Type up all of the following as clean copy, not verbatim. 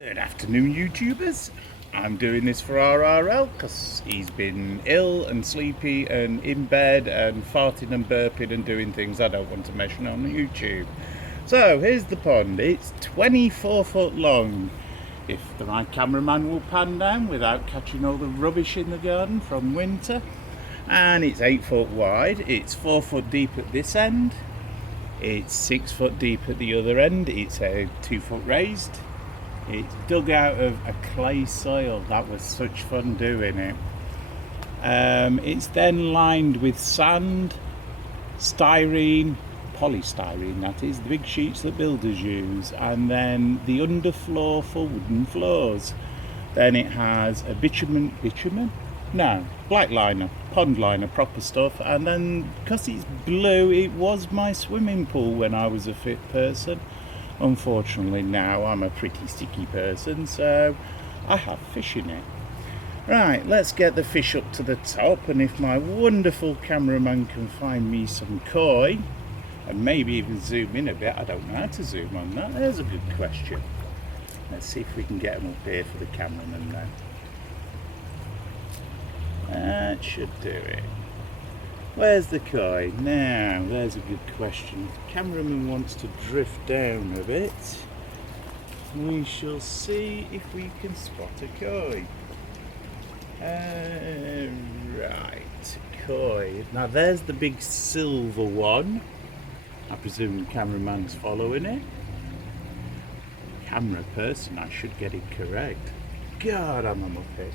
Good afternoon, YouTubers. I'm doing this for RRL because he's been ill and sleepy and in bed and farting and burping and doing things I don't want to mention on YouTube. So here's the pond. It's 24 foot long. If the right cameraman will pan down without catching all the rubbish in the garden from winter. And it's 8 foot wide. It's 4 foot deep at this end. It's 6 foot deep at the other end. It's a 2 foot raised. It's dug out of a clay soil. That was such fun doing it. It's then lined with sand, styrene, polystyrene that is, the big sheets that builders use, and then the underfloor for wooden floors. Then it has a black liner, pond liner, proper stuff. And then because it's blue, it was my swimming pool when I was a fit person. Unfortunately now I'm a pretty sticky person, so I have fish in it. Right, let's get the fish up to the top, and if my wonderful cameraman can find me some koi, and maybe even zoom in a bit. I don't know how to zoom on that. There's a good question. Let's see if we can get them up here for the cameraman now. That should do it. Where's the koi? Now, there's a good question. If the cameraman wants to drift down a bit, we shall see if we can spot a koi. Right, koi. Now there's the big silver one. I presume the cameraman's following it. Camera person, I should get it correct. God, I'm a muppet.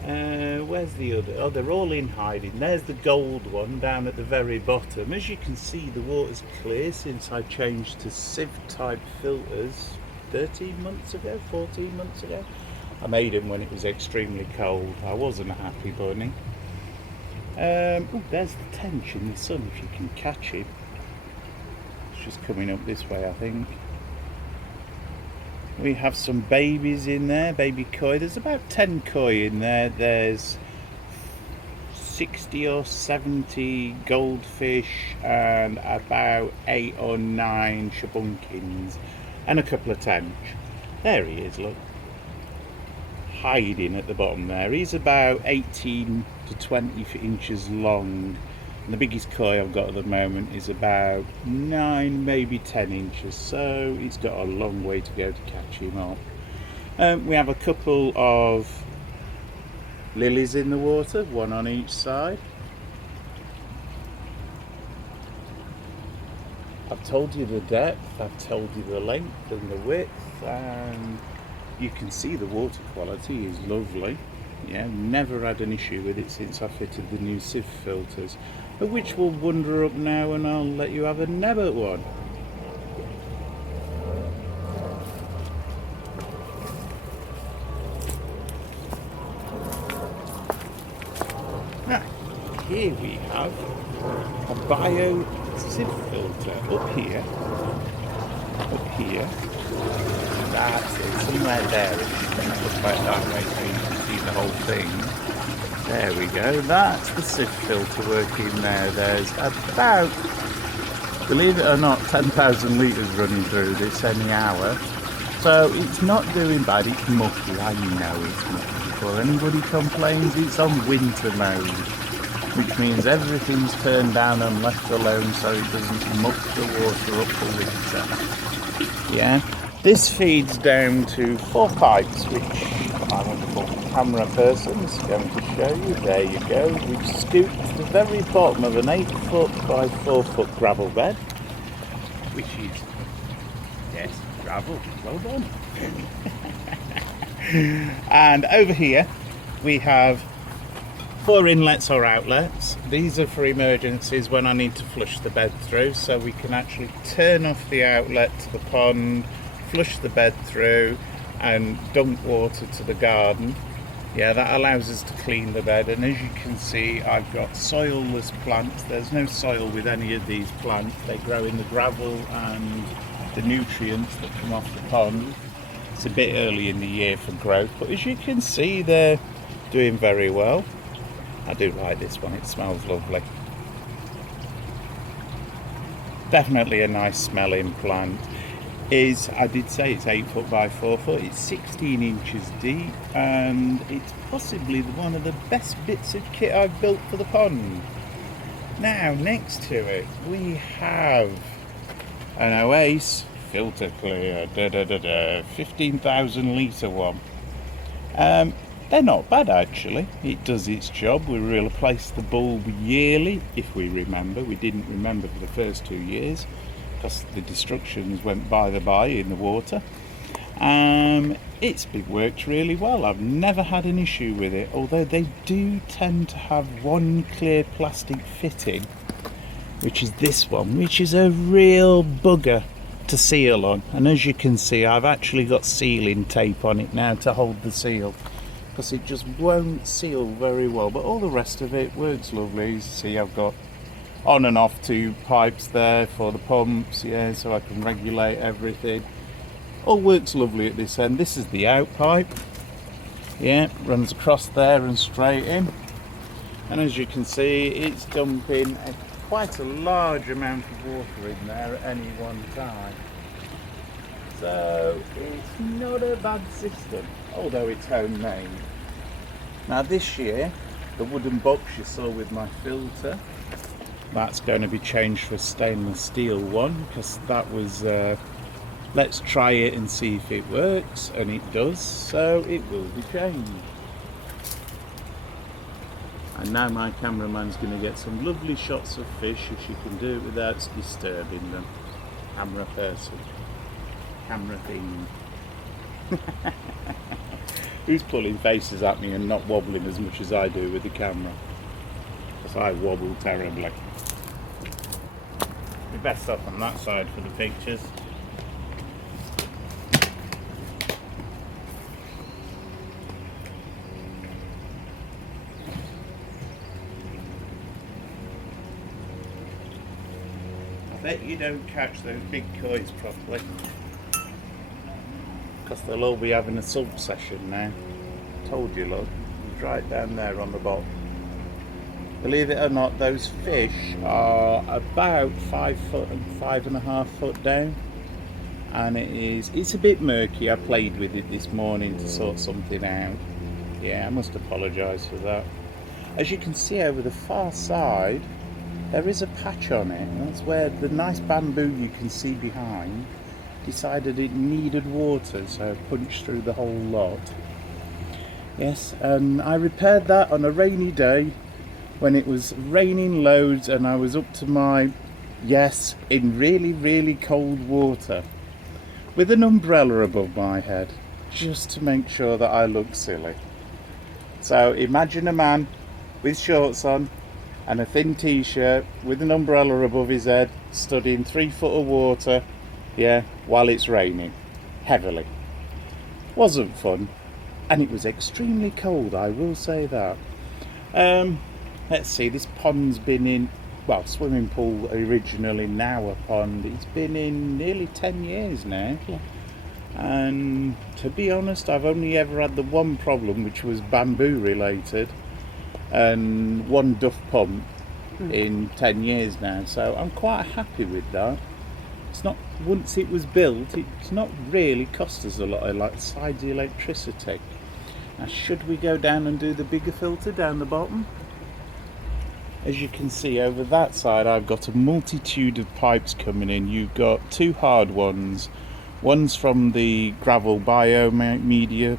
Where's the other? Oh, they're all in hiding. There's the gold one down at the very bottom. As you can see, the water's clear since I changed to sieve type filters 13 months ago, 14 months ago. I made him when it was extremely cold. I wasn't a happy bunny. Oh, there's the tench in the sun, if you can catch it. It's just coming up this way, I think. We have some babies in there, baby koi. There's about 10 koi in there. There's 60 or 70 goldfish and about 8 or 9 shabunkins and a couple of tench. There he is, look. Hiding at the bottom there. He's about 18 to 20 inches long. And the biggest koi I've got at the moment is about 9, maybe 10 inches, so he's got a long way to go to catch him up. We have a couple of lilies in the water, one on each side. I've told you the depth, I've told you the length and the width, and you can see the water quality is lovely. Yeah, never had an issue with it since I fitted the new sieve filters, which will wander up now, and I'll let you have a nab at one. Now, here we have a bio sieve filter up here. That's it, somewhere there. Look like that way so you can see the whole thing. There we go, that's the sieve filter working there. There's about, believe it or not, 10,000 litres running through this any hour. So it's not doing bad, it's mucky, I know it's mucky. Before anybody complains, it's on winter mode, which means everything's turned down and left alone so it doesn't muck the water up for winter. Yeah, this feeds down to 4 pipes, which my wonderful camera person is going to show you. There you go. We've scooped to the very bottom of an 8 foot by 4 foot gravel bed, which is, yes, gravel. Well done. And over here we have 4 inlets or outlets. These are for emergencies when I need to flush the bed through, so we can actually turn off the outlet to the pond, flush the bed through and dump water to the garden. Yeah, that allows us to clean the bed. And as you can see, I've got soilless plants. There's no soil with any of these plants. They grow in the gravel and the nutrients that come off the pond. It's a bit early in the year for growth, but as you can see, they're doing very well. I do like this one, it smells lovely. Definitely a nice smelling plant. is, I did say it's 8 foot by 4 foot, it's 16 inches deep, and it's possibly one of the best bits of kit I've built for the pond. Now, next to it, we have an Oasis filter clear, 15,000 litre one. They're not bad actually, it does its job. We replace the bulb yearly, if we remember. We didn't remember for the first 2 years, because the destructions went by in the water. It's been worked really well. I've never had an issue with it, although they do tend to have one clear plastic fitting, which is this one, which is a real bugger to seal on. And as you can see, I've actually got sealing tape on it now to hold the seal, because it just won't seal very well, but all the rest of it works lovely. You see, I've got on and off 2 pipes there for the pumps, yeah, so I can regulate everything. All works lovely at this end. This is the out pipe, yeah, runs across there and straight in, and as you can see, it's dumping quite a large amount of water in there at any one time, so it's not a bad system, although it's homemade. Now this year, the wooden box you saw with my filter, that's going to be changed for a stainless steel one, because that was let's try it and see if it works, and it does, so it will be changed. And now my cameraman's going to get some lovely shots of fish, if she can do it without disturbing them. Camera person, camera thing. Who's pulling faces at me and not wobbling as much as I do with the camera? Because I wobble terribly. Be best up on that side for the pictures. I bet you don't catch those big koi's properly, because they'll all be having a sub session now. Told you, look, it's right down there on the bottom. Believe it or not, those fish are about 5 foot and 5.5 foot down, and it's a bit murky. I played with it this morning to sort something out. Yeah, I must apologise for that. As you can see over the far side, there is a patch on it, and that's where the nice bamboo you can see behind decided it needed water, so I punched through the whole lot. Yes, and I repaired that on a rainy day when it was raining loads, and I was up to my, yes, in really, really cold water with an umbrella above my head, just to make sure that I look silly. So imagine a man with shorts on and a thin t-shirt with an umbrella above his head, stood in 3 foot of water, yeah, while it's raining heavily. Wasn't fun, and it was extremely cold, I will say that. Let's see, this pond's been in, well, swimming pool originally, now a pond. It's been in nearly 10 years now. Yeah. And to be honest, I've only ever had the one problem, which was bamboo related, and one duff pump in 10 years now, so I'm quite happy with that. It's not, once it was built, it's not really cost us a lot of besides the electricity. Now, should we go down and do the bigger filter down the bottom? As you can see over that side, I've got a multitude of pipes coming in. You've got 2 hard ones. One's from the gravel biomedia.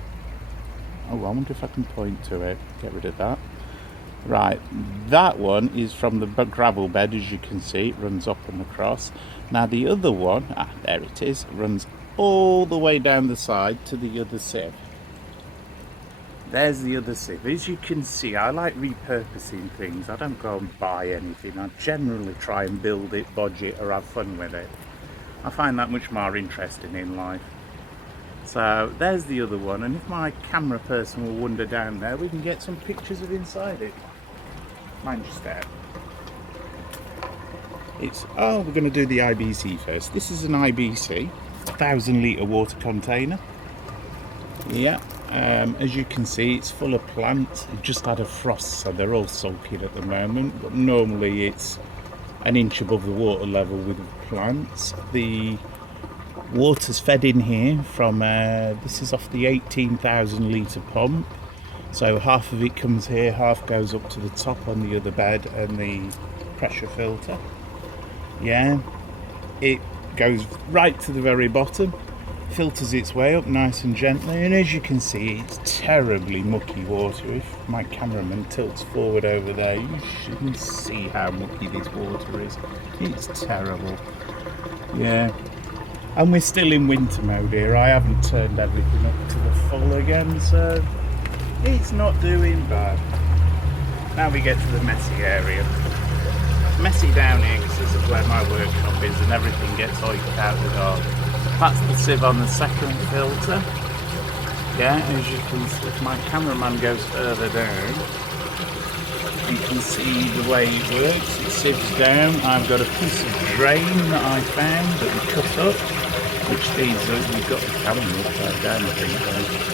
Oh, I wonder if I can point to it. Get rid of that. Right, that one is from the gravel bed, as you can see. It runs up and across. Now the other one, there it is, runs all the way down the side to the other sieve. There's the other sieve. As you can see, I like repurposing things. I don't go and buy anything. I generally try and build it, bodge it, or have fun with it. I find that much more interesting in life. So there's the other one, and if my camera person will wander down there, we can get some pictures of inside it. Mind your step. We're going to do the IBC first. This is an IBC, 1,000 litre water container. Yeah, as you can see, it's full of plants. We've just had a frost, so they're all sulking at the moment, but normally it's an inch above the water level with plants. The Water's fed in here from, this is off the 18,000 litre pump. So half of it comes here, half goes up to the top on the other bed and the pressure filter. Yeah, it goes right to the very bottom, filters its way up nice and gently, and as you can see, it's terribly mucky water. If my cameraman tilts forward over there, you shouldn't see how mucky this water is. It's terrible. Yeah. And we're still in winter mode here. I haven't turned everything up to the full again, so it's not doing bad. Now we get to the messy area. Messy down here because this is where my workshop is and everything gets oiked out the dog. That's the sieve on the second filter. Yeah, as you can see, if my cameraman goes further down, you can see the way it works. It sieves down. I've got a piece of drain that I found that we cut up, which feeds us. We've got the camera upside down, I think,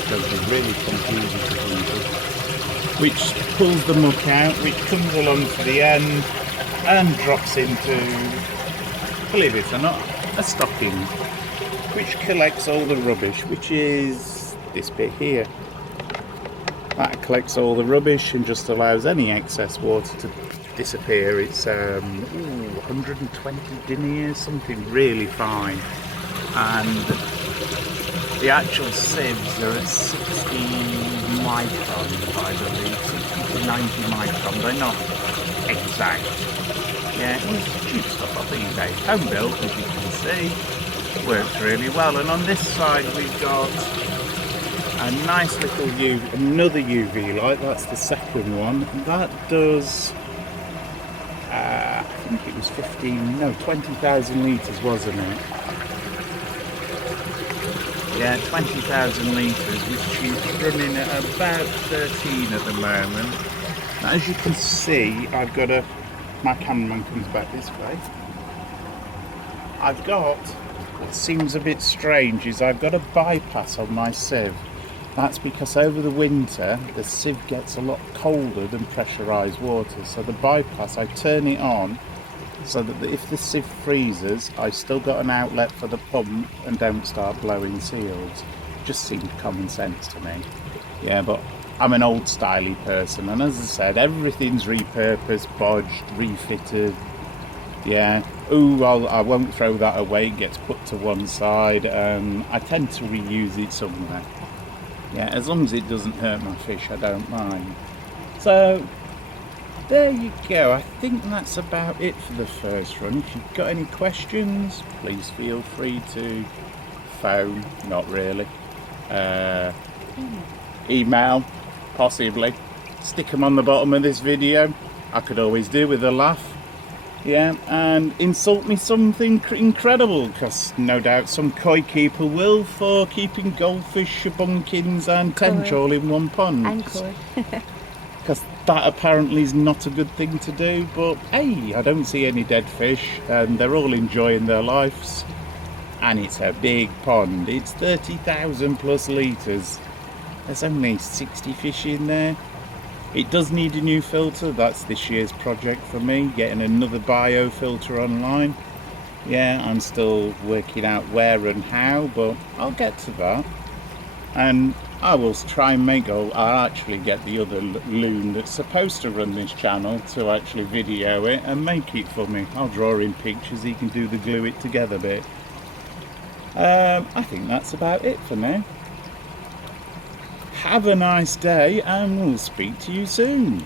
because it's really confusing to people. Which pulls the muck out, which comes along to the end and drops into, believe it or not, a stocking, which collects all the rubbish, which is this bit here. That collects all the rubbish and just allows any excess water to disappear. It's 120 deniers, something really fine. And the actual sieves are at 60 microns, I believe, 60 to 90 microns. They're not exact. Yeah, it's cheap stuff off eBay. Home built, as you can see. Works really well. And on this side we've got a nice little another UV light. That's the second one. That does, I think it was 20,000 litres, wasn't it? Yeah, 20,000 litres, which is running at about 13 at the moment. Now, as you can see, I've got my cameraman comes back this way. I've got, what seems a bit strange, is I've got a bypass on my sieve. That's because over the winter, the sieve gets a lot colder than pressurised water. So the bypass, I turn it on so that if the sieve freezes, I still got an outlet for the pump and don't start blowing seals. Just seemed common sense to me. Yeah, but I'm an old styly person, and as I said, everything's repurposed, bodged, refitted. Yeah. Ooh, I won't throw that away. It gets put to one side. I tend to reuse it somewhere. Yeah, as long as it doesn't hurt my fish, I don't mind. So there you go. I think that's about it for the first run. If you've got any questions, please feel free to phone. Not really. Email, possibly. Stick them on the bottom of this video. I could always do with a laugh. Yeah, and insult me something incredible, because no doubt some koi keeper will, for keeping goldfish, shabunkins and tench all in one pond. And koi. Because that apparently is not a good thing to do, but hey, I don't see any dead fish and they're all enjoying their lives. And it's a big pond. It's 30,000 plus litres. There's only 60 fish in there. It does need a new filter. That's this year's project for me, getting another bio filter online. Yeah, I'm still working out where and how, but I'll get to that. And I will try and I'll actually get the other loon that's supposed to run this channel to actually video it and make it for me. I'll draw in pictures, he can do the glue it together bit. I think that's about it for now. Have a nice day and we'll speak to you soon.